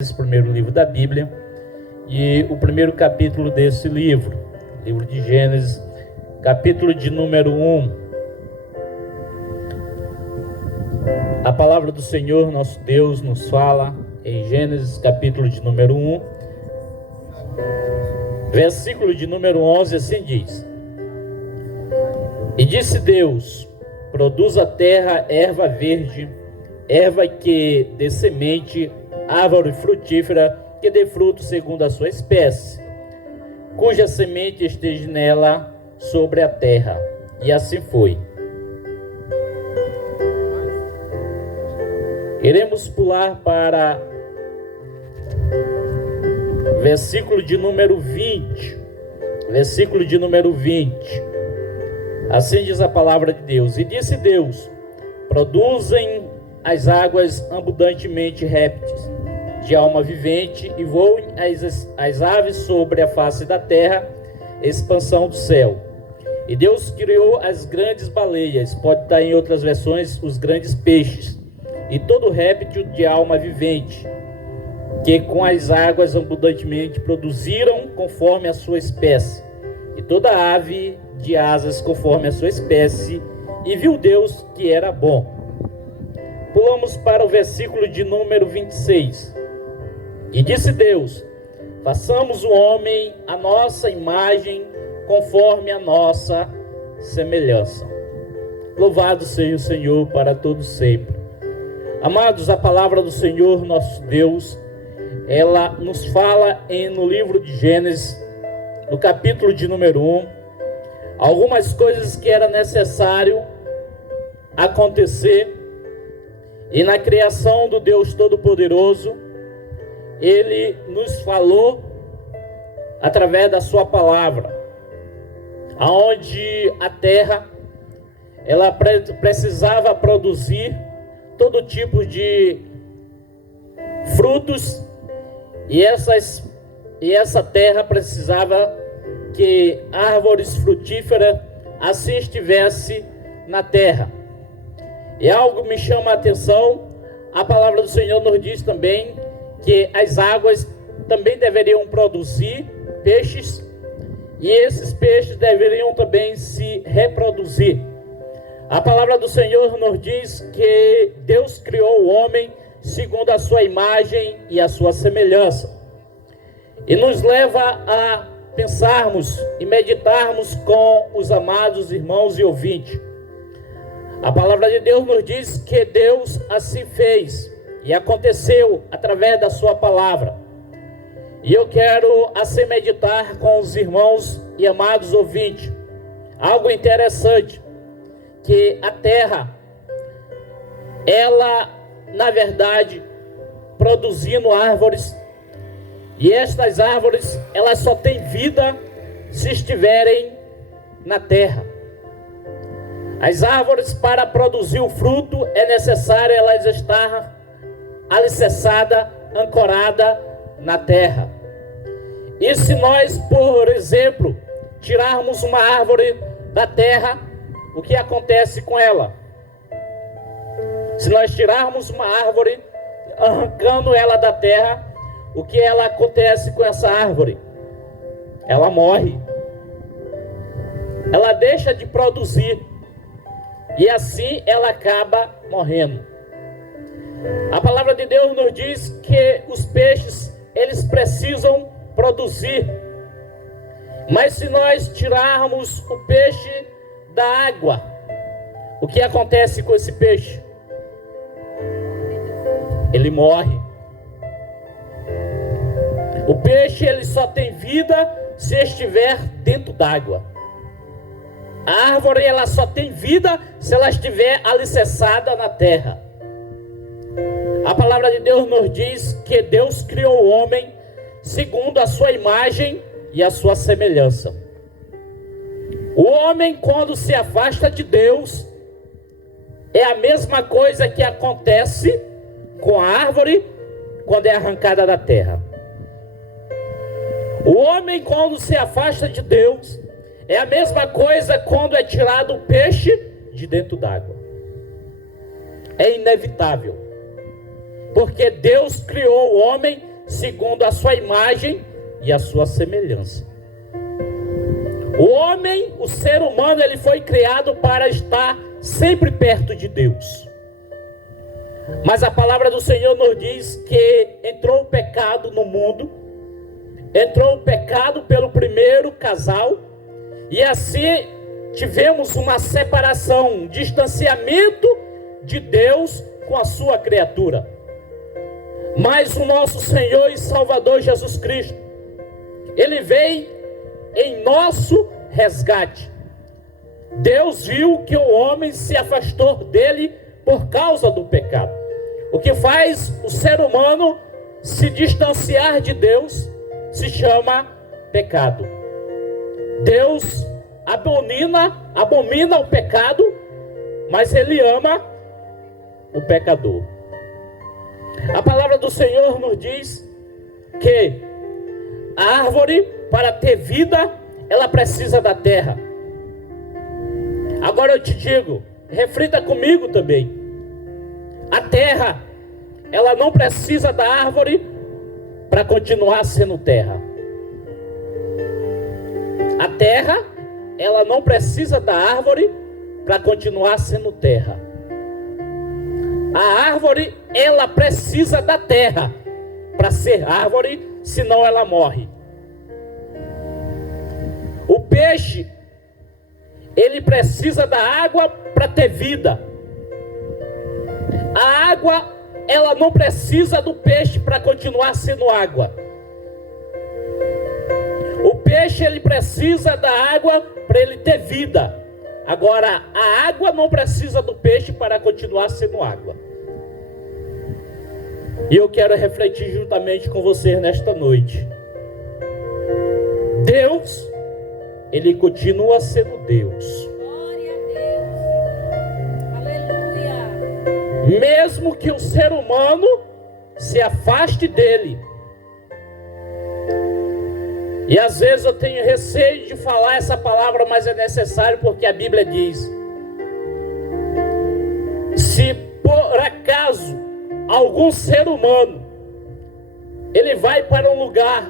Esse primeiro livro da Bíblia e o primeiro capítulo desse livro de Gênesis, capítulo de número 1. A palavra do Senhor, nosso Deus, nos fala em Gênesis, capítulo de número 1, versículo de número 11, assim diz: E disse Deus: produz a terra erva verde, erva que dê semente, árvore frutífera que dê fruto segundo a sua espécie, cuja semente esteja nela sobre a terra. E assim foi. Iremos pular para versículo de número 20. Versículo de número 20. Assim diz a palavra de Deus: E disse Deus: produzem as águas abundantemente répteis de alma vivente, e voem as aves sobre a face da terra, expansão do céu. E Deus criou as grandes baleias, pode estar em outras versões, os grandes peixes, e todo réptil de alma vivente, que com as águas abundantemente produziram conforme a sua espécie, e toda ave de asas conforme a sua espécie, e viu Deus que era bom. Pulamos para o versículo de número 26. E disse Deus: façamos o homem à nossa imagem, conforme a nossa semelhança. Louvado seja o Senhor para todos sempre. Amados, a palavra do Senhor, nosso Deus, ela nos fala no livro de Gênesis, no capítulo de número 1, algumas coisas que era necessário acontecer. E na criação do Deus Todo-Poderoso, Ele nos falou através da sua palavra, aonde a terra ela precisava produzir todo tipo de frutos, e essa terra precisava que árvores frutíferas assim estivesse na terra. E algo me chama a atenção, a palavra do Senhor nos diz também que as águas também deveriam produzir peixes, e esses peixes deveriam também se reproduzir. A palavra do Senhor nos diz que Deus criou o homem segundo a sua imagem e a sua semelhança, e nos leva a pensarmos e meditarmos com os amados irmãos e ouvintes. A palavra de Deus nos diz que Deus assim fez e aconteceu através da sua palavra. E eu quero assim meditar com os irmãos e amados ouvintes algo interessante, que a terra, ela na verdade produzindo árvores, e estas árvores elas só têm vida se estiverem na terra. As árvores, para produzir o fruto, é necessário elas estar alicerçada, ancorada na terra. E se nós, por exemplo, tirarmos uma árvore da terra, o que acontece com ela? Se nós tirarmos uma árvore, arrancando ela da terra, o que ela acontece com essa árvore? Ela morre. Ela deixa de produzir. E assim ela acaba morrendo. A palavra de Deus nos diz que os peixes, eles precisam produzir. Mas se nós tirarmos o peixe da água, o que acontece com esse peixe? Ele morre. O peixe, ele só tem vida se estiver dentro d'água. A árvore, ela só tem vida se ela estiver alicerçada na terra. A palavra de Deus nos diz que Deus criou o homem segundo a sua imagem e a sua semelhança. O homem, quando se afasta de Deus, é a mesma coisa que acontece com a árvore quando é arrancada da terra. O homem, quando se afasta de Deus, é a mesma coisa quando é tirado o peixe de dentro d'água. É inevitável. porque Deus criou o homem segundo a sua imagem e a sua semelhança. O homem, o ser humano, ele foi criado para estar sempre perto de Deus. Mas a palavra do Senhor nos diz que entrou o pecado no mundo, entrou o pecado pelo primeiro casal, e assim tivemos uma separação, um distanciamento de Deus com a sua criatura. Mas o nosso Senhor e Salvador Jesus Cristo, Ele veio em nosso resgate. Deus viu que o homem se afastou dele por causa do pecado. O que faz o ser humano se distanciar de Deus se chama pecado. Deus abomina o pecado, mas Ele ama o pecador. A palavra do Senhor nos diz que a árvore, para ter vida, ela precisa da terra. Agora eu te digo, reflita comigo também. A terra, ela não precisa da árvore para continuar sendo terra. A terra, ela não precisa da árvore para continuar sendo terra. A árvore, ela precisa da terra para ser árvore, senão ela morre. O peixe, ele precisa da água para ter vida. A água, ela não precisa do peixe para continuar sendo água. O peixe, ele precisa da água para ele ter vida. Agora, a água não precisa do peixe para continuar sendo água. E eu quero refletir juntamente com vocês nesta noite. Deus, Ele continua sendo Deus. Glória a Deus. Aleluia. Mesmo que o ser humano se afaste dele. E às vezes eu tenho receio de falar essa palavra, mas é necessário porque a Bíblia diz: se por acaso algum ser humano ele vai para um lugar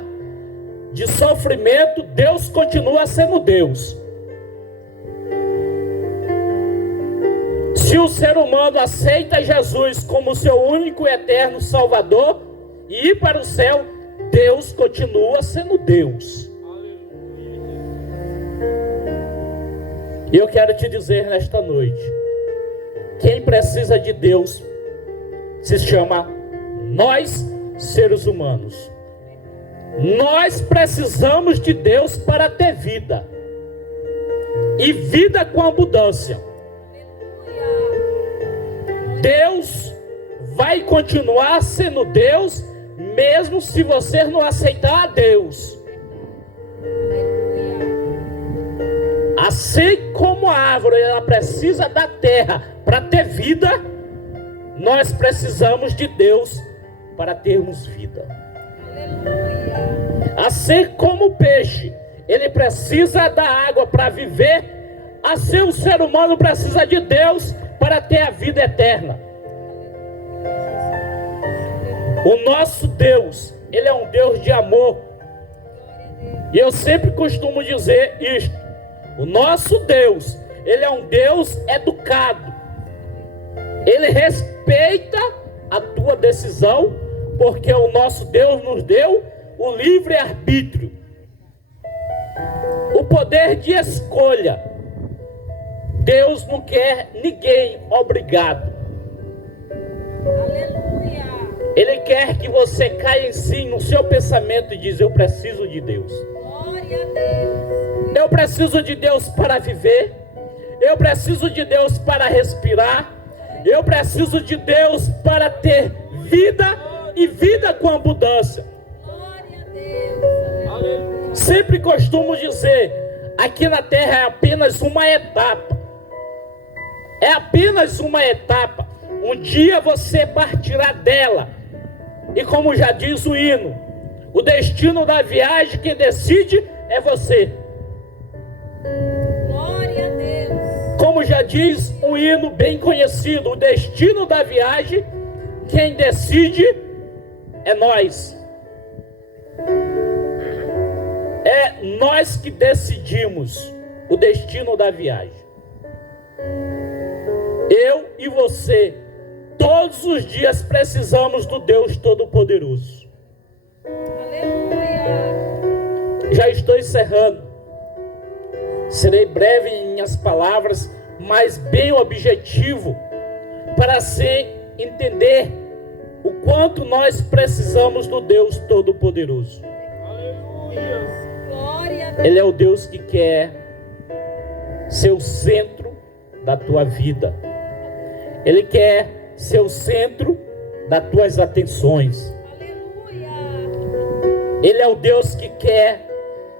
de sofrimento, Deus continua sendo Deus. Se o ser humano aceita Jesus como seu único e eterno Salvador e ir para o céu, Deus continua sendo Deus. E eu quero te dizer nesta noite, quem precisa de Deus se chama nós, seres humanos. Nós precisamos de Deus para ter vida, e vida com abundância. Deus vai continuar sendo Deus, mesmo se você não aceitar a Deus. Assim como a árvore ela precisa da terra para ter vida, nós precisamos de Deus para termos vida. Assim como o peixe ele precisa da água para viver, assim o ser humano precisa de Deus para ter a vida eterna. O nosso Deus, Ele é um Deus de amor. E eu sempre costumo dizer isto: o nosso Deus, Ele é um Deus educado. Ele respeita a tua decisão, porque o nosso Deus nos deu o livre-arbítrio, o poder de escolha. Deus não quer ninguém obrigado. Aleluia. Ele quer que você caia em si no seu pensamento e diz: eu preciso de Deus. Glória a Deus. Eu preciso de Deus para viver. Eu preciso de Deus para respirar. Eu preciso de Deus para ter vida e vida com abundância. Glória a Deus. Aleluia. Sempre costumo dizer, aqui na terra é apenas uma etapa. É apenas uma etapa. Um dia você partirá dela. E como já diz o hino, o destino da viagem quem decide é você. Glória a Deus. Como já diz um hino bem conhecido, o destino da viagem quem decide é nós. É nós que decidimos o destino da viagem. Eu e você, todos os dias precisamos do Deus Todo-Poderoso. Aleluia. Já estou encerrando. Serei breve em minhas palavras, mas bem objetivo, para se entender o quanto nós precisamos do Deus Todo-Poderoso. Glória a Deus. Ele é o Deus que quer ser o centro da tua vida. Ele quer ser o centro das tuas atenções. Aleluia. Ele é o Deus que quer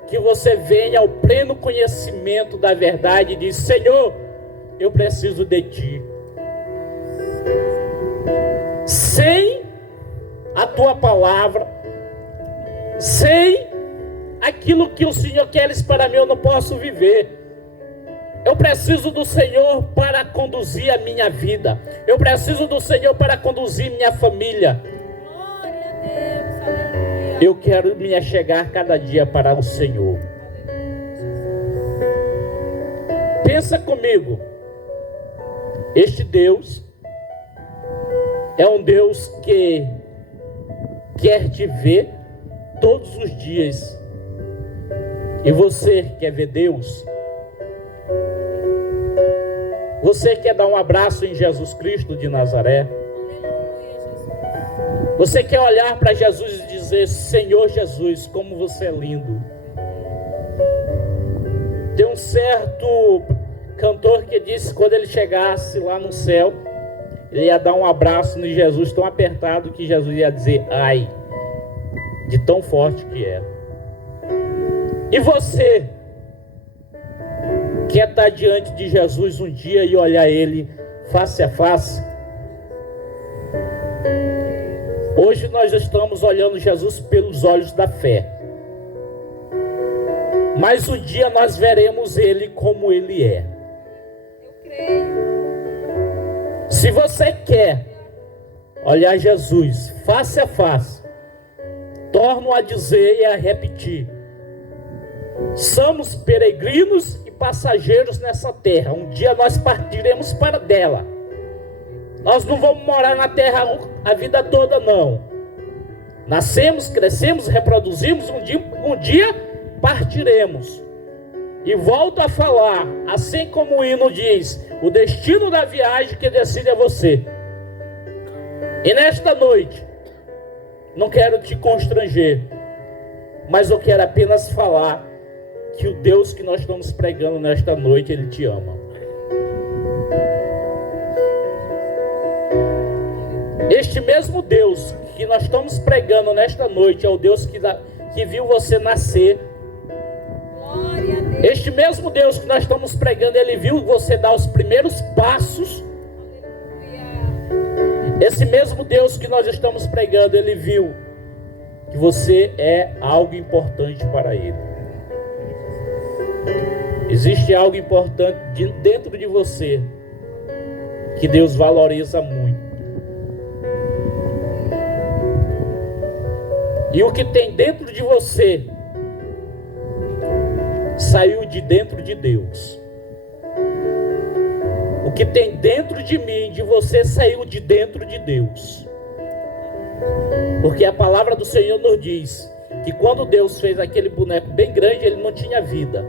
que você venha ao pleno conhecimento da verdade e diz: Senhor, eu preciso de Ti. Sem a Tua palavra, sem aquilo que o Senhor queres para mim, eu não posso viver. Eu preciso do Senhor para conduzir a minha vida. Eu preciso do Senhor para conduzir minha família. Glória a Deus. Aleluia. Eu quero me achegar cada dia para o Senhor. Pensa comigo. Este Deus é um Deus que quer te ver todos os dias. E você quer ver Deus? Você quer dar um abraço em Jesus Cristo de Nazaré? Aleluia, Jesus. Você quer olhar para Jesus e dizer: Senhor Jesus, como você é lindo. Tem um certo cantor que disse que quando ele chegasse lá no céu, ele ia dar um abraço em Jesus tão apertado que Jesus ia dizer: ai, de tão forte que é. E você quer estar diante de Jesus um dia e olhar Ele face a face? Hoje nós estamos olhando Jesus pelos olhos da fé. Mas um dia nós veremos Ele como Ele é. Eu creio. Se você quer olhar Jesus face a face, torno a dizer e a repetir: somos peregrinos e passageiros nessa terra. Um dia nós partiremos para dela. Nós não vamos morar na terra a vida toda, não. Nascemos, crescemos, reproduzimos, um dia partiremos. E volto a falar, assim como o hino diz: o destino da viagem que decide é você. E nesta noite, não quero te constranger, mas eu quero apenas falar que o Deus que nós estamos pregando nesta noite, Ele te ama. Este mesmo Deus que nós estamos pregando nesta noite é o Deus que viu você nascer. Glória a Deus. Este mesmo Deus que nós estamos pregando, Ele viu você dar os primeiros passos. Aleluia. Esse mesmo Deus que nós estamos pregando, Ele viu que você é algo importante para Ele. Existe algo importante dentro de você que Deus valoriza muito. E o que tem dentro de você saiu de dentro de Deus. O que tem dentro de mim, de você, saiu de dentro de Deus. Porque a palavra do Senhor nos diz que quando Deus fez aquele boneco bem grande, ele não tinha vida.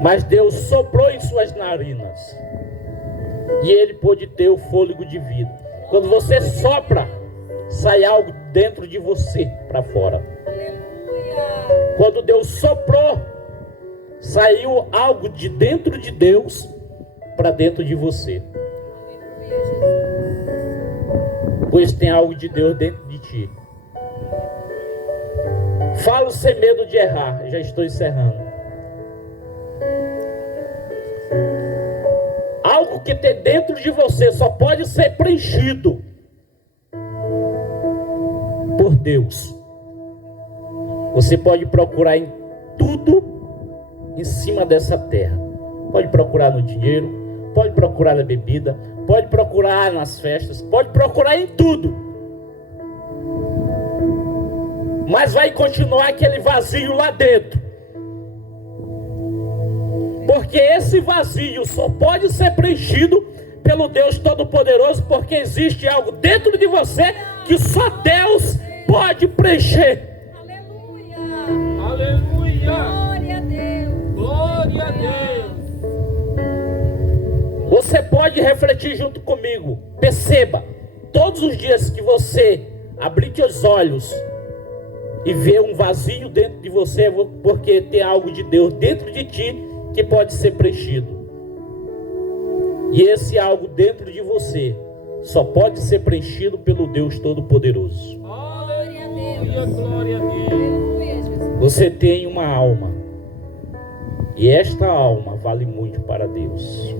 Mas Deus soprou em suas narinas e ele pôde ter o fôlego de vida. Quando você sopra, sai algo dentro de você para fora. Aleluia. Quando Deus soprou, saiu algo de dentro de Deus para dentro de você. Aleluia, Jesus. Pois tem algo de Deus dentro de ti. Falo sem medo de errar. Já estou encerrando. Algo que tem dentro de você só pode ser preenchido por Deus. Você pode procurar em tudo em cima dessa terra. Pode procurar no dinheiro, pode procurar na bebida, pode procurar nas festas, pode procurar em tudo. mas vai continuar aquele vazio lá dentro. Porque esse vazio só pode ser preenchido pelo Deus Todo-Poderoso, porque existe algo dentro de você que só Deus pode preencher. Aleluia. Aleluia. Glória a Deus. Glória a Deus. Você pode refletir junto comigo. Perceba, todos os dias que você abrir os olhos e ver um vazio dentro de você, porque tem algo de Deus dentro de ti que pode ser preenchido. E esse algo dentro de você só pode ser preenchido pelo Deus Todo-Poderoso. Aleluia. Glória a Deus. Aleluia, Jesus. Você tem uma alma, e esta alma vale muito para Deus.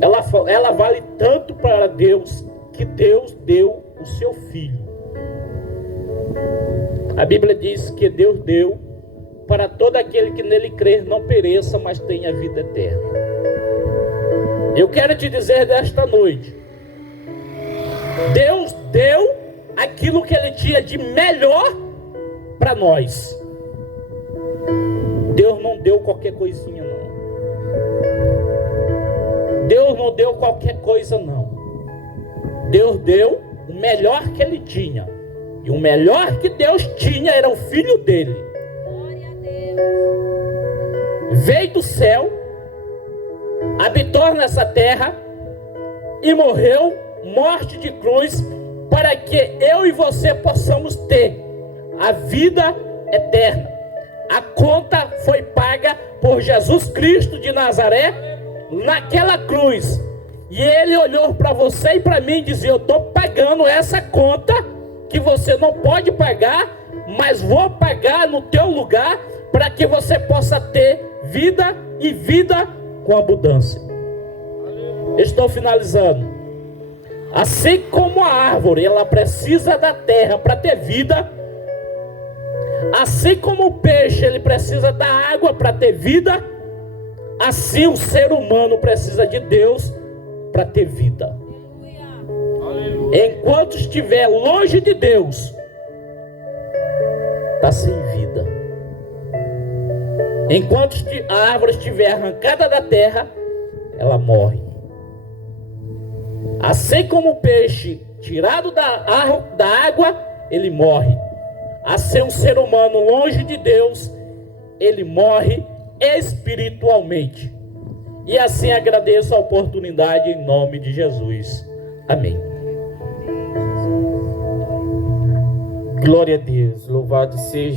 Ela vale tanto para Deus que Deus deu o seu Filho. A Bíblia diz que Deus deu para todo aquele que nele crer não pereça, mas tenha vida eterna. Eu quero te dizer desta noite, Deus deu aquilo que Ele tinha de melhor para nós. Deus não deu qualquer coisinha, não. Deus não deu qualquer coisa, não. Deus deu o melhor que Ele tinha. E o melhor que Deus tinha era o Filho dele. Glória a Deus. Veio do céu, habitou nessa terra e morreu, morte de cruz, para que eu e você possamos ter a vida eterna. A conta foi paga por Jesus Cristo de Nazaré naquela cruz. E Ele olhou para você e para mim e dizia: eu estou pagando essa conta que você não pode pagar, mas vou pagar no teu lugar para que você possa ter vida e vida com abundância. Estou finalizando. Assim como a árvore ela precisa da terra para ter vida, assim como o peixe ele precisa da água para ter vida, assim o ser humano precisa de Deus para ter vida. Enquanto estiver longe de Deus, está sem vida. Enquanto a árvore estiver arrancada da terra, ela morre. Assim como o peixe tirado da água, ele morre. Assim um ser humano longe de Deus, ele morre espiritualmente. E assim agradeço a oportunidade em nome de Jesus. Amém. Glória a Deus. Louvado seja